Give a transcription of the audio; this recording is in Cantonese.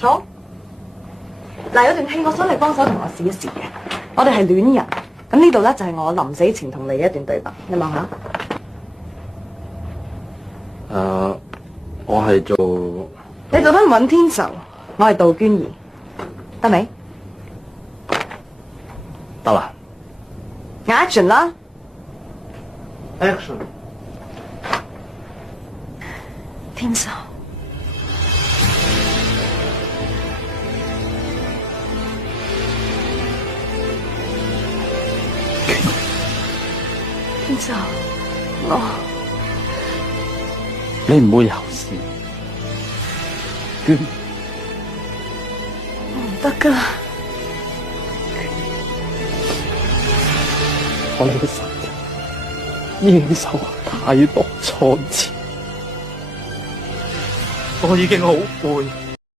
坐。嗱，有段戲我想你幫手同我試一試嘅。我哋係戀人，咁呢度咧就係我臨死前同你嘅一段對白，你望下。我係做。你做翻尹天仇，我係杜娟兒，得未？得啦。Action 啦 Action。天仇。天仇，你唔會有事，娟。我唔得噶。我呢個神人已經受太多挫折，我已經好攰。